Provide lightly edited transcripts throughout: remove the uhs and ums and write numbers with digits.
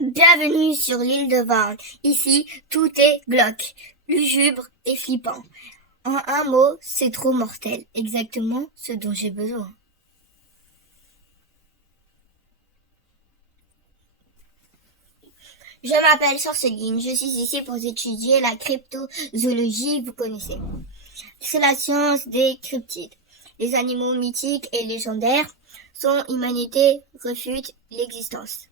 Bienvenue sur l'île de Varn. Ici, tout est glauque, lugubre et flippant. En un mot, c'est trop mortel. Exactement ce dont j'ai besoin. Je m'appelle Sorceline. Je suis ici pour étudier la cryptozoologie, vous connaissez. C'est la science des cryptides. Les animaux mythiques et légendaires. Son humanité refute l'existence.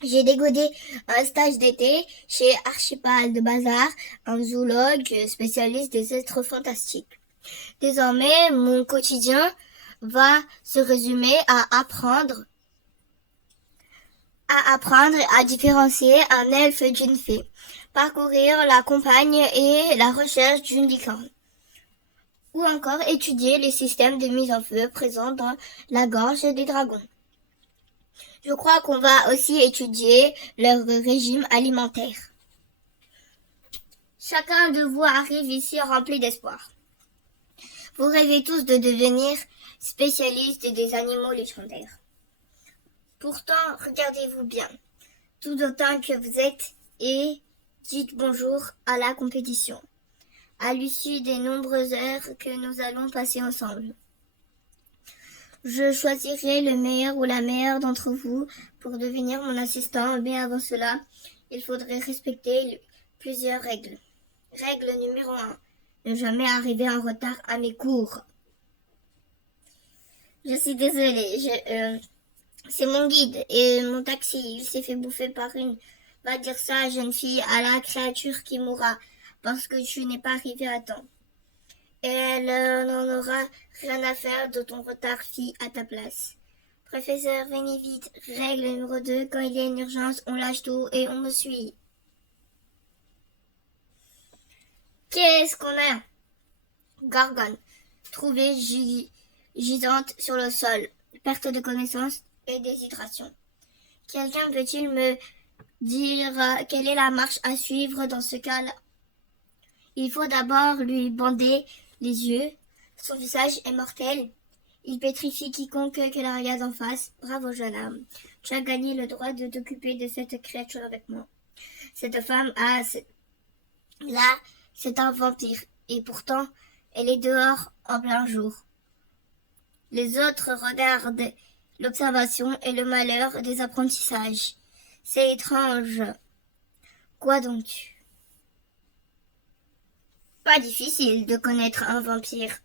J'ai dégodé un stage d'été chez Archipel de Bazar, un zoologue spécialiste des êtres fantastiques. Désormais, mon quotidien va se résumer à apprendre à différencier un elfe d'une fée, parcourir la campagne et la recherche d'une licorne, ou encore étudier les systèmes de mise en feu présents dans la gorge des dragons. Je crois qu'on va aussi étudier leur régime alimentaire. Chacun de vous arrive ici rempli d'espoir. Vous rêvez tous de devenir spécialistes des animaux légendaires. Pourtant, regardez-vous bien, tout autant que vous êtes, et dites bonjour à la compétition, à l'issue des nombreuses heures que nous allons passer ensemble. Je choisirai le meilleur ou la meilleure d'entre vous pour devenir mon assistant, mais avant cela, il faudrait respecter plusieurs règles. Règle numéro 1. Ne jamais arriver en retard à mes cours. Je suis désolée, c'est mon guide et mon taxi. Il s'est fait bouffer par une. Va dire ça, jeune fille, à la créature qui mourra parce que tu n'es pas arrivée à temps. Et elle n'en aura rien à faire de ton retard, fille, à ta place. Professeur, venez vite. Règle numéro 2. Quand il y a une urgence, on lâche tout et on me suit. Qu'est-ce qu'on a? Gorgone. Trouvée gisante sur le sol. Perte de connaissance et déshydratation. Quelqu'un peut-il me dire quelle est la marche à suivre dans ce cas-là? Il faut d'abord lui bander les yeux. Son visage est mortel. Il pétrifie quiconque que la regarde en face. Bravo, jeune homme. Tu as gagné le droit de t'occuper de cette créature avec moi. Cette femme là, c'est un vampire. Et pourtant, elle est dehors en plein jour. Les autres regardent l'observation et le malheur des apprentissages. C'est étrange. Quoi donc? Pas difficile de connaître un vampire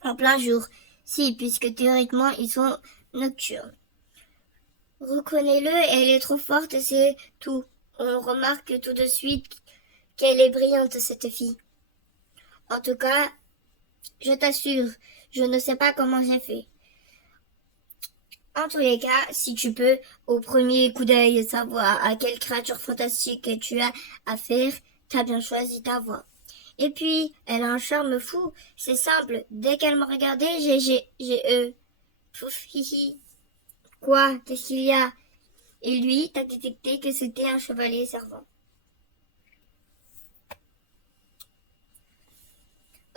en plein jour. Si, puisque théoriquement ils sont nocturnes. Reconnais-le, elle est trop forte, c'est tout. On remarque tout de suite qu'elle est brillante, cette fille. En tout cas, je t'assure, je ne sais pas comment j'ai fait. En tous les cas, si tu peux, au premier coup d'œil, savoir à quelle créature fantastique tu as affaire, t'as bien choisi ta voix. Et puis, elle a un charme fou, c'est simple, dès qu'elle me regardait, pouf, hihi. Quoi, qu'est-ce qu'il y a? Et lui, t'as détecté que c'était un chevalier servant.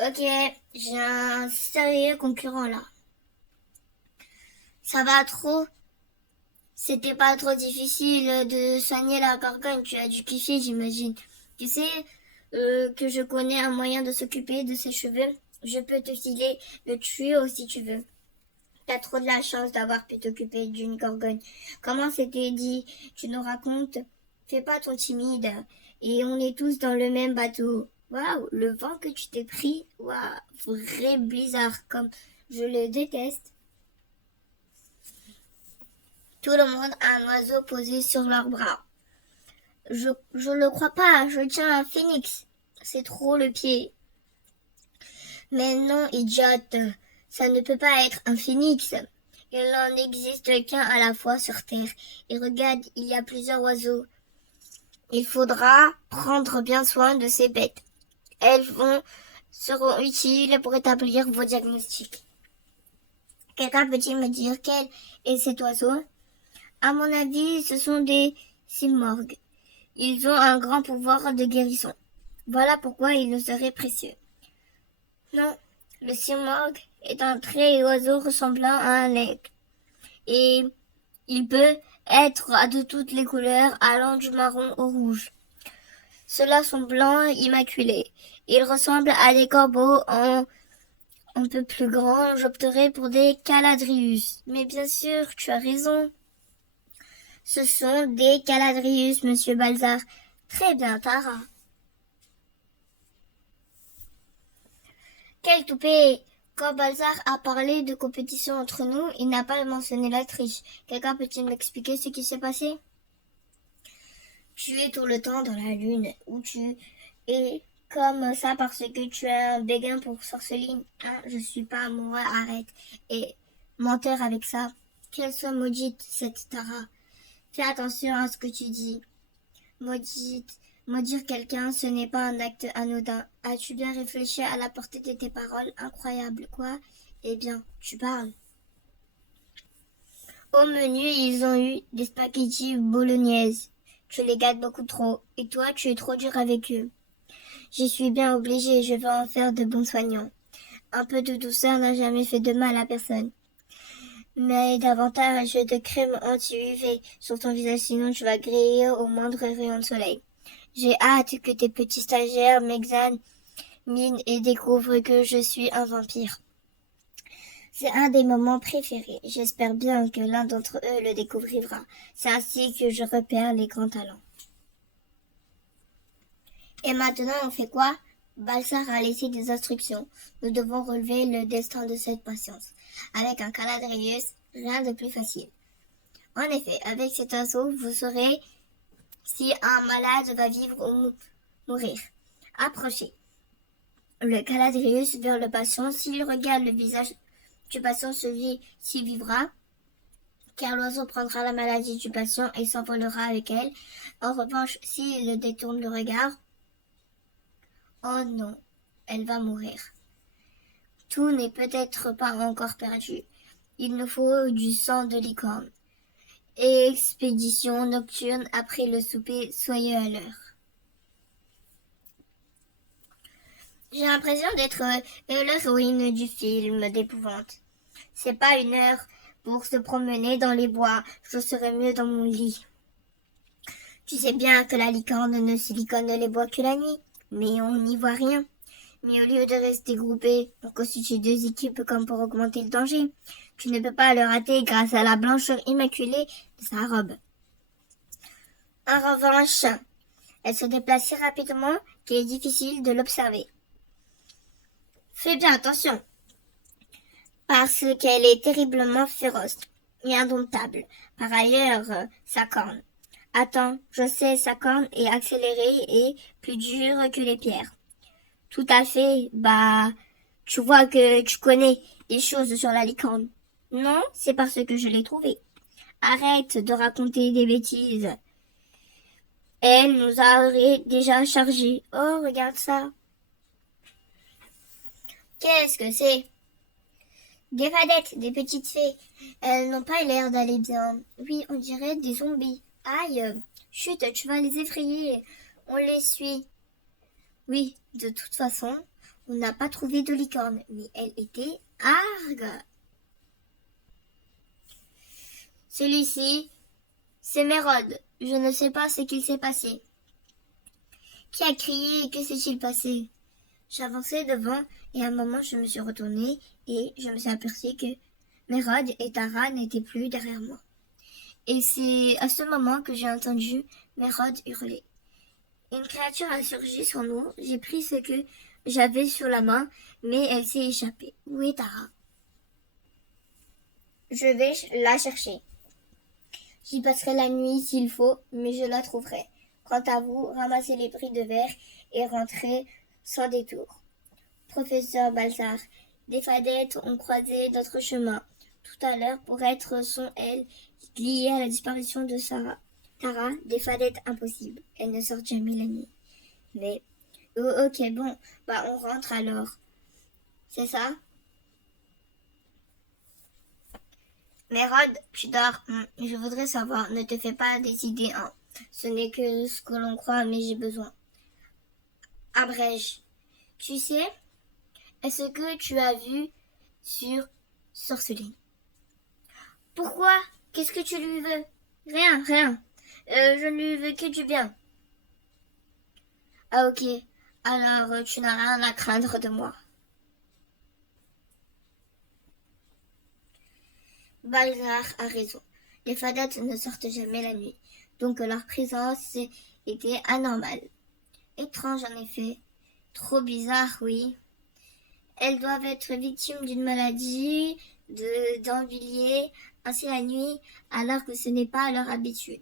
Ok, j'ai un sérieux concurrent là. Ça va trop? C'était pas trop difficile de soigner la gorgone, tu as dû kiffer, j'imagine. Tu sais que je connais un moyen de s'occuper de ses cheveux. Je peux te filer le tuyau si tu veux. T'as trop de la chance d'avoir pu t'occuper d'une gorgone. Comment c'était dit? Tu nous racontes? Fais pas ton timide. Et on est tous dans le même bateau. Waouh, le vent que tu t'es pris. Waouh, vrai blizzard, comme je le déteste. Tout le monde a un oiseau posé sur leurs bras. Je ne crois pas, je tiens un phénix. C'est trop le pied. Mais non, idiote, ça ne peut pas être un phénix. Il n'en existe qu'un à la fois sur Terre. Et regarde, il y a plusieurs oiseaux. Il faudra prendre bien soin de ces bêtes. Seront utiles pour établir vos diagnostics. Quelqu'un peut-il me dire quel est cet oiseau? À mon avis, ce sont des simorgues. Ils ont un grand pouvoir de guérison. Voilà pourquoi ils nous seraient précieux. Non, le simorgue est un très oiseau ressemblant à un aigle. Et il peut être de toutes les couleurs, allant du marron au rouge. Ceux-là sont blancs immaculés. Ils ressemblent à des corbeaux un peu plus grands. J'opterai pour des caladrius. Mais bien sûr, tu as raison. Ce sont des caladrius, monsieur Balzar. Très bien, Tara. Quel toupet! Quand Balzar a parlé de compétition entre nous, il n'a pas mentionné la triche. Quelqu'un peut-il m'expliquer ce qui s'est passé? Tu es tout le temps dans la lune, ou tu es comme ça parce que tu as un béguin pour sorceline. Hein, je suis pas amoureux, arrête. Et menteur avec ça. Qu'elle soit maudite, cette Tara. Fais attention à ce que tu dis. Maudite, maudire quelqu'un, ce n'est pas un acte anodin. As-tu bien réfléchi à la portée de tes paroles? Incroyable, quoi? Eh bien, tu parles. Au menu, ils ont eu des spaghettis bolognaise. Tu les gâtes beaucoup trop. Et toi, tu es trop dur avec eux. J'y suis bien obligée, je vais en faire de bons soignants. Un peu de douceur n'a jamais fait de mal à personne. Mais davantage de crème anti-UV sur ton visage, sinon tu vas griller au moindre rayon de soleil. J'ai hâte que tes petits stagiaires m'examinent et découvrent que je suis un vampire. C'est un des moments préférés. J'espère bien que l'un d'entre eux le découvrira. C'est ainsi que je repère les grands talents. Et maintenant, on fait quoi? Balsar a laissé des instructions. Nous devons relever le destin de cette patience. Avec un caladrius, rien de plus facile. En effet, avec cet oiseau, vous saurez si un malade va vivre ou mourir. Approchez le caladrius vers le patient. S'il regarde le visage du patient, celui-ci vivra, car l'oiseau prendra la maladie du patient et s'envolera avec elle. En revanche, s'il détourne le regard, oh non, elle va mourir. Tout n'est peut-être pas encore perdu. Il nous faut du sang de licorne. Expédition nocturne après le souper, soyez à l'heure. J'ai l'impression d'être l'héroïne du film d'épouvante. C'est pas une heure pour se promener dans les bois. Je serais mieux dans mon lit. Tu sais bien que la licorne ne silicone les bois que la nuit, mais on n'y voit rien. Mais au lieu de rester groupés, on constitue deux équipes comme pour augmenter le danger. Tu ne peux pas le rater grâce à la blancheur immaculée de sa robe. En revanche, elle se déplace si rapidement qu'il est difficile de l'observer. Fais bien attention, parce qu'elle est terriblement féroce et indomptable. Par ailleurs, sa corne. Attends, je sais, sa corne est accélérée et plus dure que les pierres. Tout à fait, tu vois que tu connais des choses sur la licorne. Non, c'est parce que je l'ai trouvée. Arrête de raconter des bêtises. Elle nous aurait déjà chargés. Oh, regarde ça. Qu'est-ce que c'est? Des fadettes, des petites fées. Elles n'ont pas l'air d'aller bien. Oui, on dirait des zombies. Aïe, chut, tu vas les effrayer. On les suit. Oui, de toute façon, on n'a pas trouvé de licorne, mais elle était argue. Celui-ci, c'est Mérode. Je ne sais pas ce qu'il s'est passé. Qui a crié et que s'est-il passé? J'avançais devant et à un moment je me suis retournée et je me suis aperçue que Mérode et Tara n'étaient plus derrière moi. Et c'est à ce moment que j'ai entendu Mérode hurler. Une créature a surgi sur nous. J'ai pris ce que j'avais sur la main, mais elle s'est échappée. Où est Tara? Je vais la chercher. J'y passerai la nuit s'il faut, mais je la trouverai. Quant à vous, ramassez les prix de verre et rentrez sans détour. Professeur Balzar, des fadettes ont croisé notre chemin tout à l'heure pour être, sont elles, liées à la disparition de Sarah. Tara, des fadettes impossibles. Elles ne sortent jamais la nuit. Mais, oh, ok, bon, on rentre alors. C'est ça? Mérode, tu dors. Je voudrais savoir, ne te fais pas des idées, hein. Ce n'est que ce que l'on croit, mais j'ai besoin. Abrège. Tu sais, est-ce que tu as vu sur Sorceline? Pourquoi? Qu'est-ce que tu lui veux? Rien, rien. Je ne lui veux que du bien. Ah ok, alors tu n'as rien à craindre de moi. Balzar a raison. Les fadettes ne sortent jamais la nuit, donc leur présence était anormale. Étrange en effet. Trop bizarre, oui. Elles doivent être victimes d'une maladie, d'envilliers, ainsi la nuit, alors que ce n'est pas leur habitude.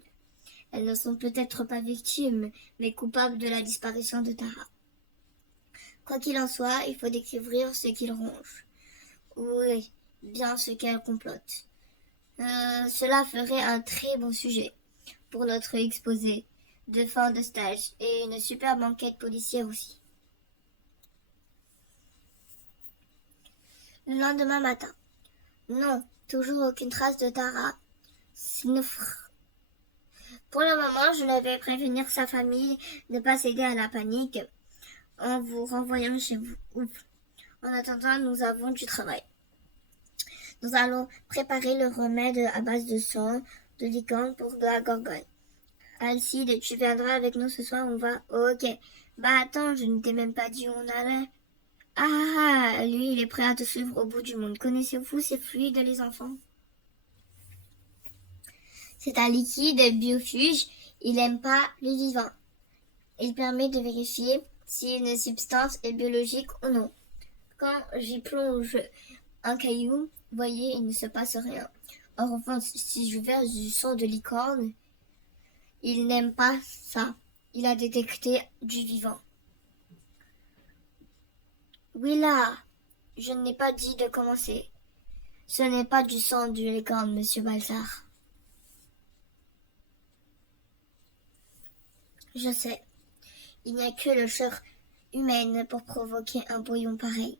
Elles ne sont peut-être pas victimes, mais coupables de la disparition de Tara. Quoi qu'il en soit, il faut découvrir ce qu'ils rongent. Oui, bien ce qu'elles complotent. Cela ferait un très bon sujet pour notre exposé de fin de stage et une superbe enquête policière aussi. Le lendemain matin. Non, toujours aucune trace de Tara. Snifr. Pour le moment, je devais prévenir sa famille de ne pas céder à la panique en vous renvoyant chez vous. Ouf. En attendant, nous avons du travail. Nous allons préparer le remède à base de sang, de licorne pour de la gorgone. Alcide, tu viendras avec nous ce soir, on va. Ok. Bah attends, je ne t'ai même pas dit où on allait. Ah, lui, il est prêt à te suivre au bout du monde. Connaissez-vous ces fluides, les enfants? C'est un liquide biofuge. Il n'aime pas les vivants. Il permet de vérifier si une substance est biologique ou non. Quand j'y plonge un caillou, voyez, il ne se passe rien. En revanche, si je verse du sang de licorne, il n'aime pas ça. Il a détecté du vivant. Oui là, je n'ai pas dit de commencer. Ce n'est pas du sang de licorne, monsieur Balzar. Je sais. Il n'y a que le chair humaine pour provoquer un bouillon pareil.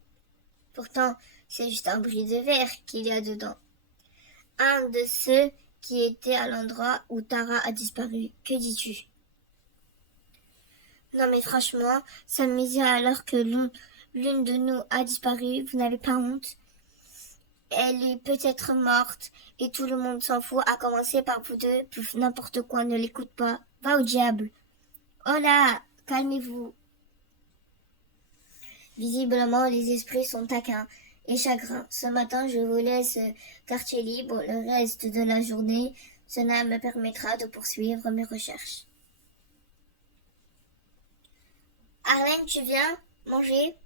Pourtant, c'est juste un bris de verre qu'il y a dedans. Un de ceux qui étaient à l'endroit où Tara a disparu. Que dis-tu? Non mais franchement, s'amuser alors que l'une de nous a disparu, vous n'avez pas honte? Elle est peut-être morte et tout le monde s'en fout, à commencer par vous deux. N'importe quoi, ne l'écoute pas. Va au diable. Oh là, calmez-vous. Visiblement, les esprits sont taquins et chagrins. Ce matin, je vous laisse quartier libre le reste de la journée. Cela me permettra de poursuivre mes recherches. Arlène, tu viens manger?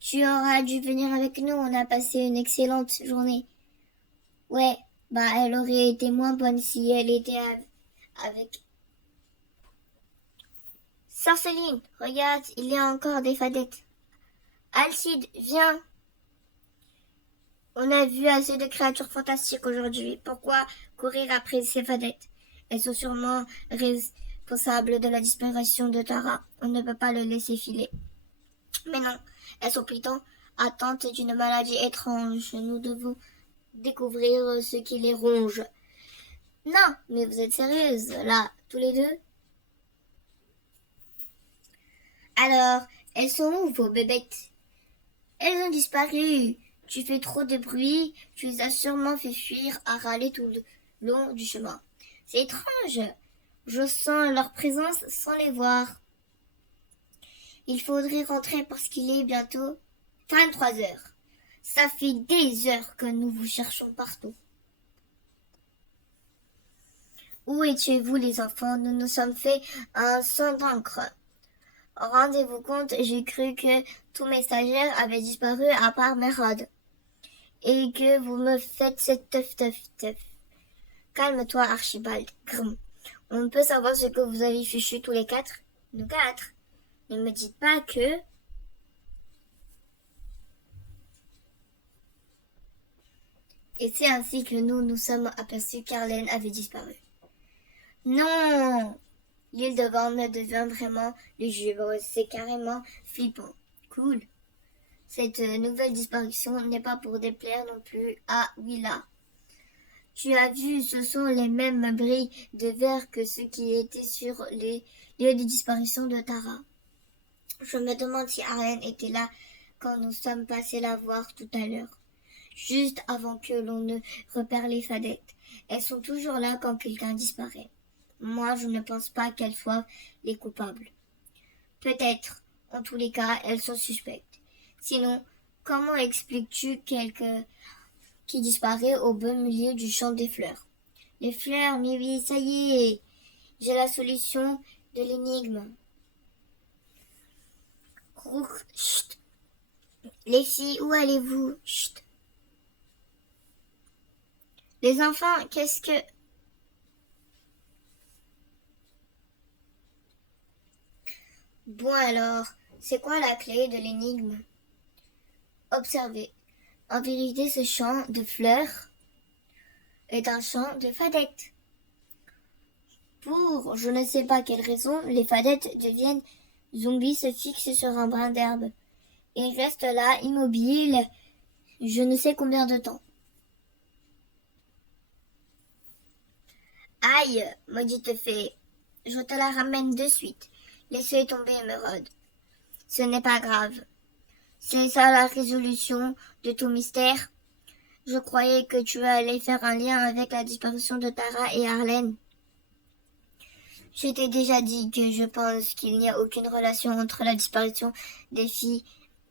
Tu auras dû venir avec nous, on a passé une excellente journée. Ouais, bah elle aurait été moins bonne si elle était avec... Sorceline, regarde, il y a encore des fadettes. Alcide, viens. On a vu assez de créatures fantastiques aujourd'hui. Pourquoi courir après ces fadettes? Elles sont sûrement responsables de la disparition de Tara. On ne peut pas le laisser filer. Mais non, elles sont plutôt atteintes d'une maladie étrange. Nous devons découvrir ce qui les ronge. Non, mais vous êtes sérieuses, là, tous les deux? Alors, elles sont où, vos bébêtes? Elles ont disparu. Tu fais trop de bruit, tu les as sûrement fait fuir à râler tout le long du chemin. C'est étrange. Je sens leur présence sans les voir. Il faudrait rentrer parce qu'il est bientôt 23 heures. Ça fait des heures que nous vous cherchons partout. Où étiez-vous, les enfants? Nous nous sommes fait un sang d'encre. Rendez-vous compte, j'ai cru que tous mes stagiaires avaient disparu à part Mérode. Et que vous me faites cette teuf. Calme-toi, Archibald. Grm. On peut savoir ce que vous avez fichu tous les quatre? Nous quatre. Ne me dites pas que... Et c'est ainsi que nous nous sommes aperçus qu'Arlène avait disparu. Non! L'île de Van devient vraiment lugubre. C'est carrément flippant. Cool. Cette nouvelle disparition n'est pas pour déplaire non plus à Willa. Tu as vu, ce sont les mêmes brilles de verre que ceux qui étaient sur les lieux de disparition de Tara. Je me demande si Arlène était là quand nous sommes passés la voir tout à l'heure, juste avant que l'on ne repère les fadettes. Elles sont toujours là quand quelqu'un disparaît. Moi, je ne pense pas qu'elles soient les coupables. Peut-être, en tous les cas, elles sont suspectes. Sinon, comment expliques-tu quelqu'un qui disparaît au beau milieu du champ des fleurs? Les fleurs, mais oui, ça y est, j'ai la solution de l'énigme. Chut. Les filles, où allez-vous? Chut. Les enfants, qu'est-ce que... Bon alors, c'est quoi la clé de l'énigme? Observez. En vérité, ce champ de fleurs est un champ de fadettes. Pour je ne sais pas quelle raison, les fadettes deviennent zombies, se fixent sur un brin d'herbe et restent là, immobiles, je ne sais combien de temps. Aïe, maudite fée, je te la ramène de suite. Laissez tomber, Émeraude. Ce n'est pas grave. C'est ça la résolution de ton mystère? Je croyais que tu allais faire un lien avec la disparition de Tara et Arlène. Je t'ai déjà dit que je pense qu'il n'y a aucune relation entre la disparition des filles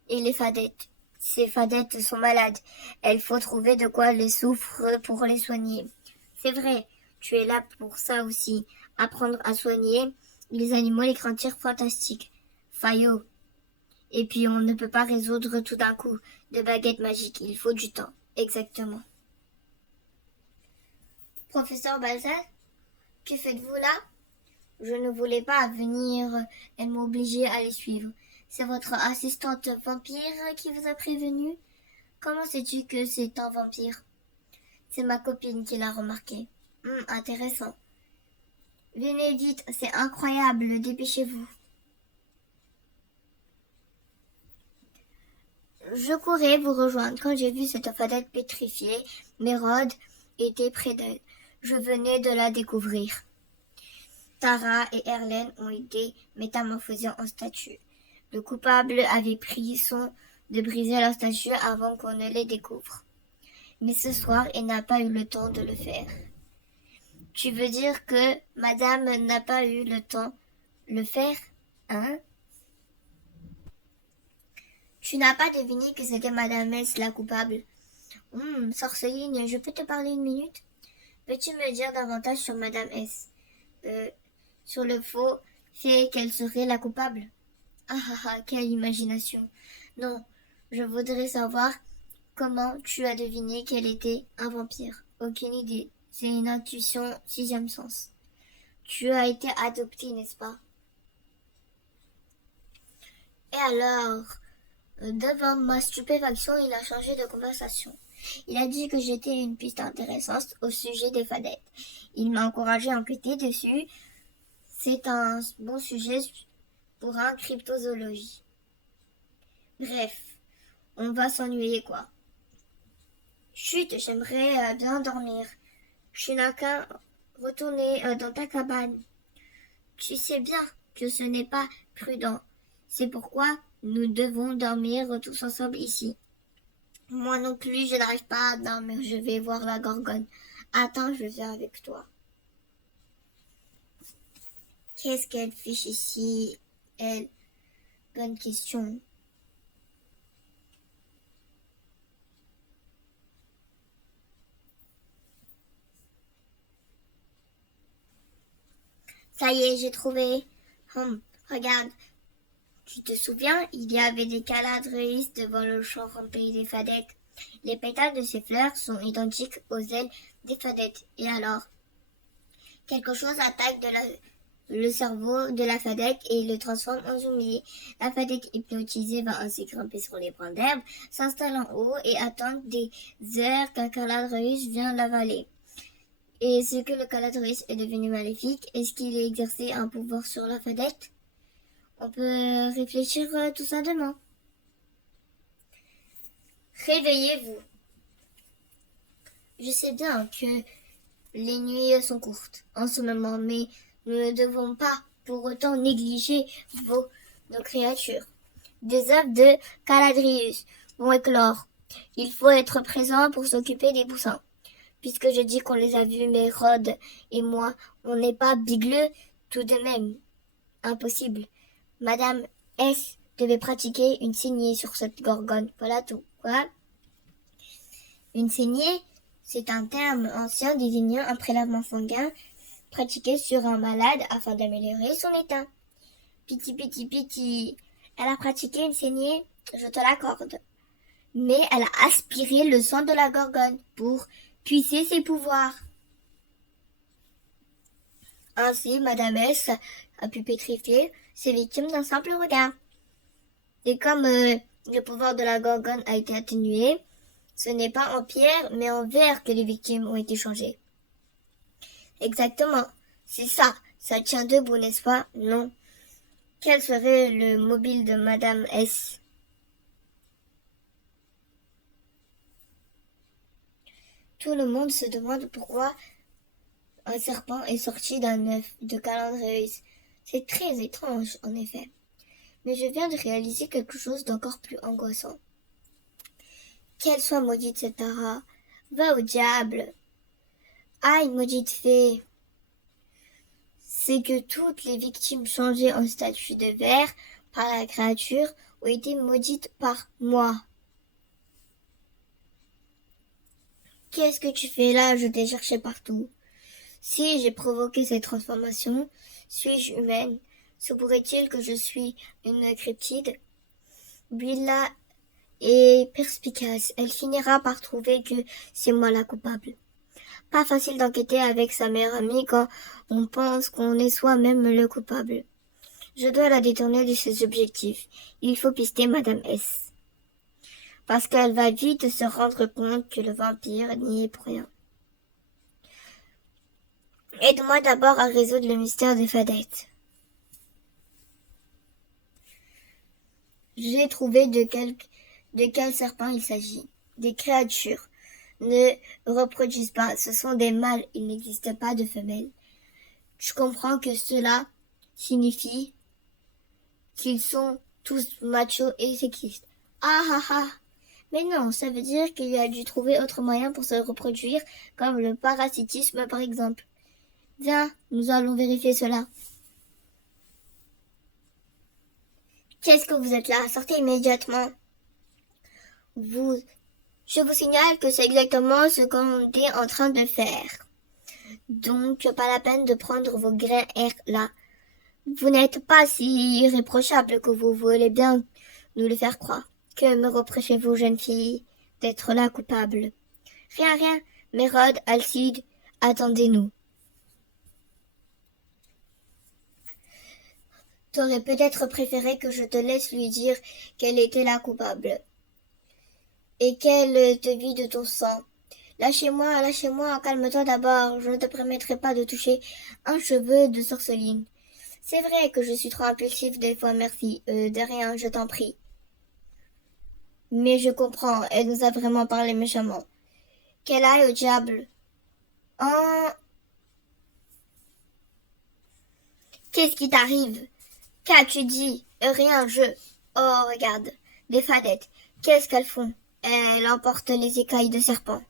et les fadettes. Ces fadettes sont malades. Il faut trouver de quoi les souffre pour les soigner. C'est vrai, tu es là pour ça aussi. Apprendre à soigner les animaux, les créatures fantastiques. Fayot. Et puis on ne peut pas résoudre tout d'un coup de baguette magique. Il faut du temps. Exactement. Professeur Balthazar, que faites-vous là? Je ne voulais pas venir, elle m'a obligée à les suivre. C'est votre assistante vampire qui vous a prévenu? Comment sais-tu que c'est un vampire? C'est ma copine qui l'a remarqué. Intéressant. Venez vite, c'est incroyable, dépêchez-vous. Je courais vous rejoindre quand j'ai vu cette fadette pétrifiée. Mérode était près d'elle. Je venais de la découvrir. Tara et Erlen ont été métamorphosés en statues. Le coupable avait pris soin de briser leur statue avant qu'on ne les découvre. Mais ce soir, il n'a pas eu le temps de le faire. Tu veux dire que madame n'a pas eu le temps de le faire, hein? Tu n'as pas deviné que c'était madame S la coupable? Sorceline, je peux te parler une minute? Peux-tu me dire davantage sur madame S? Sur le faux fait qu'elle serait la coupable? Quelle imagination! Non, je voudrais savoir comment tu as deviné qu'elle était un vampire. Aucune idée. C'est une intuition sixième sens. Tu as été adoptée, n'est-ce pas? Et alors, devant ma stupéfaction, il a changé de conversation. Il a dit que j'étais une piste intéressante au sujet des fadettes. Il m'a encouragé à enquêter dessus. C'est un bon sujet pour un cryptozoologie. Bref, on va s'ennuyer quoi. Chut, j'aimerais bien dormir. Tu n'as qu'à retourner dans ta cabane. Tu sais bien que ce n'est pas prudent. C'est pourquoi nous devons dormir tous ensemble ici. Moi non plus, je n'arrive pas à dormir. Je vais voir la gorgone. Attends, je viens avec toi. Qu'est-ce qu'elle fiche ici, elle? Bonne question. Ça y est, j'ai trouvé. Regarde. Tu te souviens, il y avait des caladrius devant le champ rempli des fadettes. Les pétales de ces fleurs sont identiques aux ailes des fadettes. Et alors? Quelque chose attaque le cerveau de la fadette et le transforme en zombie. La fadette hypnotisée va ainsi grimper sur les brins d'herbe, s'installe en haut et attendre des heures qu'un caladrius vienne l'avaler. Et est-ce que le caladrius est devenu maléfique? Est-ce qu'il a exercé un pouvoir sur la fadette? On peut réfléchir tout ça demain. Réveillez-vous. Je sais bien que les nuits sont courtes en ce moment, mais nous ne devons pas pour autant négliger nos créatures. Des œufs de Caladrius vont éclore. Il faut être présent pour s'occuper des poussins. puisque je dis qu'on les a vus, mais Rod et moi, on n'est pas bigleux tout de même. Impossible. Madame S devait pratiquer une saignée sur cette gorgone. Voilà tout. Quoi? Une saignée, c'est un terme ancien désignant un prélèvement sanguin pratiqué sur un malade afin d'améliorer son état. Piti, piti, piti. Elle a pratiqué une saignée, je te l'accorde. Mais elle a aspiré le sang de la gorgone pour puiser ses pouvoirs. Ainsi, Madame S a pu pétrifier ses victimes d'un simple regard. Et comme le pouvoir de la gorgone a été atténué, ce n'est pas en pierre, mais en verre que les victimes ont été changées. Exactement, c'est ça. Ça tient debout, n'est-ce pas? Non. Quel serait le mobile de Madame S? Tout le monde se demande pourquoi un serpent est sorti d'un œuf de Calandreus. C'est très étrange, en effet. Mais je viens de réaliser quelque chose d'encore plus angoissant. Qu'elle soit maudite cette Tara. Va au diable. Aïe, maudite fée. C'est que toutes les victimes changées en statues de verre par la créature ont été maudites par moi. Qu'est-ce que tu fais là? Je t'ai cherché partout. Si j'ai provoqué cette transformation, suis-je humaine? Se pourrait-il que je suis une cryptide? Billa est perspicace. Elle finira par trouver que c'est moi la coupable. Pas facile d'enquêter avec sa meilleure amie quand on pense qu'on est soi-même le coupable. Je dois la détourner de ses objectifs. Il faut pister Madame S. Parce qu'elle va vite se rendre compte que le vampire n'y est pour rien. Aide-moi d'abord à résoudre le mystère des fadettes. J'ai trouvé de quel serpent il s'agit. Des créatures ne reproduisent pas, ce sont des mâles, il n'existe pas de femelles. Je comprends que cela signifie qu'ils sont tous machos et sexistes. Ah ah ah! Mais non, ça veut dire qu'il a dû trouver autre moyen pour se reproduire, comme le parasitisme par exemple. Viens, nous allons vérifier cela. Qu'est-ce que vous êtes là? Sortez immédiatement. Je vous signale que c'est exactement ce qu'on est en train de faire. Donc, pas la peine de prendre vos grains airs là. Vous n'êtes pas si irréprochable que vous voulez bien nous le faire croire. Que me reprochez-vous, jeune fille, d'être là coupable? Rien, rien. Mérode, Alcide, attendez-nous. T'aurais peut-être préféré que je te laisse lui dire qu'elle était la coupable. Et qu'elle te vide ton sang. Lâchez-moi, lâchez-moi, calme-toi d'abord, je ne te permettrai pas de toucher un cheveu de sorceline. C'est vrai que je suis trop impulsif des fois, merci. De rien, je t'en prie. Mais je comprends, elle nous a vraiment parlé méchamment. Qu'elle aille au diable. Oh! Qu'est-ce qui t'arrive? Qu'as-tu dit? Rien, je... Oh, regarde, des fadettes. Qu'est-ce qu'elles font? Elles emportent les écailles de serpent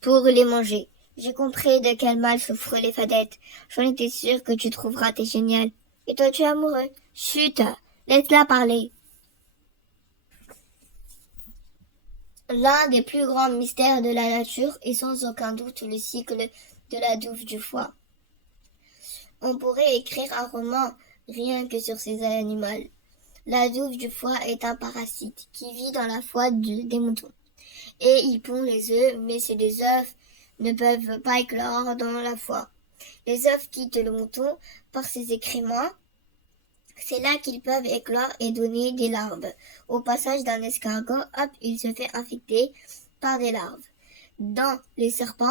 pour les manger. J'ai compris de quel mal souffrent les fadettes. J'en étais sûre que tu trouveras tes génial. Et toi, tu es amoureux? Chut, laisse-la parler. L'un des plus grands mystères de la nature est sans aucun doute le cycle de la douve du foie. On pourrait écrire un roman rien que sur ces animaux. La douve du foie est un parasite qui vit dans la foie des moutons. Et il pond les œufs, mais ces œufs ne peuvent pas éclore dans la foie. Les œufs quittent le mouton par ses excréments. C'est là qu'ils peuvent éclore et donner des larves. Au passage d'un escargot, hop, il se fait infecter par des larves. Dans les serpents,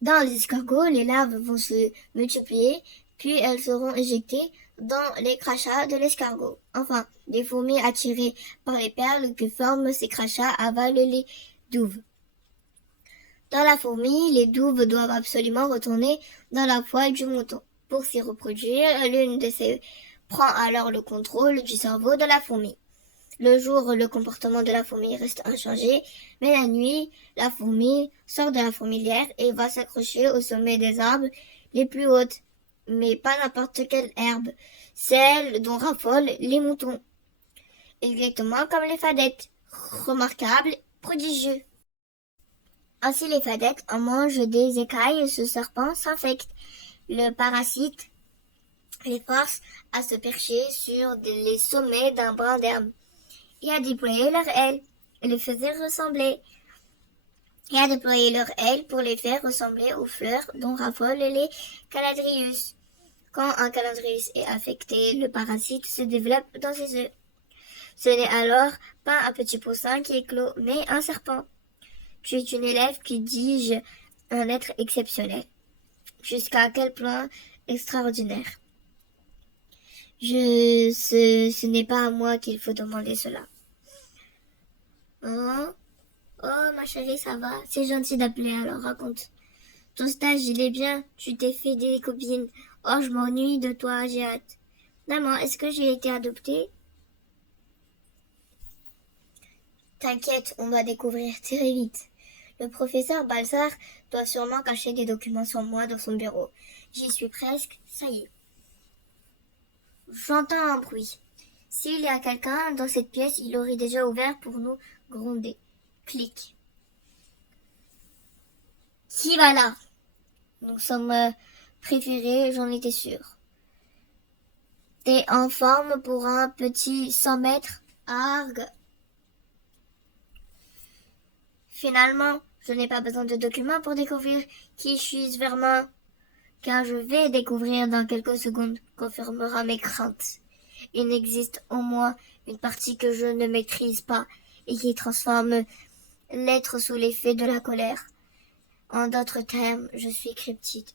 dans les escargots, les larves vont se multiplier, puis elles seront éjectées dans les crachats de l'escargot. Enfin, les fourmis attirées par les perles que forment ces crachats avalent les douves. Dans la fourmi, les douves doivent absolument retourner dans la poêle du mouton. Pour s'y reproduire, l'une de ces prend alors le contrôle du cerveau de la fourmi. Le jour, le comportement de la fourmi reste inchangé, mais la nuit, la fourmi sort de la fourmilière et va s'accrocher au sommet des arbres les plus hautes. Mais pas n'importe quelle herbe, celle dont raffolent les moutons. Exactement comme les fadettes. Remarquable, prodigieux. Ainsi les fadettes en mangent des écailles, ce serpent s'infecte. Le parasite les force à se percher sur les sommets d'un brin d'herbe et à déployer leurs ailes et les faisait ressembler et à déployer leurs ailes pour les faire ressembler aux fleurs dont raffolent les caladrius. Quand un caladrius est affecté, le parasite se développe dans ses œufs. Ce n'est alors pas un petit poussin qui éclot, mais un serpent. Tu es une élève qui dige un être exceptionnel. Jusqu'à quel point extraordinaire. Ce n'est pas à moi qu'il faut demander cela. Oh, oh, ma chérie, ça va? C'est gentil d'appeler, alors raconte. Ton stage, il est bien. Tu t'es fait des copines. Oh, je m'ennuie de toi, j'ai hâte. Maman, est-ce que j'ai été adoptée? T'inquiète, on doit découvrir très vite. Le professeur Balsar doit sûrement cacher des documents sur moi dans son bureau. J'y suis presque, ça y est. J'entends un bruit. S'il y a quelqu'un dans cette pièce, il aurait déjà ouvert pour nous gronder. Clic. Qui va là? Nous sommes préférés, j'en étais sûre. T'es en forme pour un petit 100 mètres? Argue. Finalement, je n'ai pas besoin de documents pour découvrir qui je suis vraiment, car je vais découvrir dans quelques secondes, confirmera mes craintes. Il existe au moins une partie que je ne maîtrise pas et qui transforme l'être sous l'effet de la colère. En d'autres termes, je suis cryptide.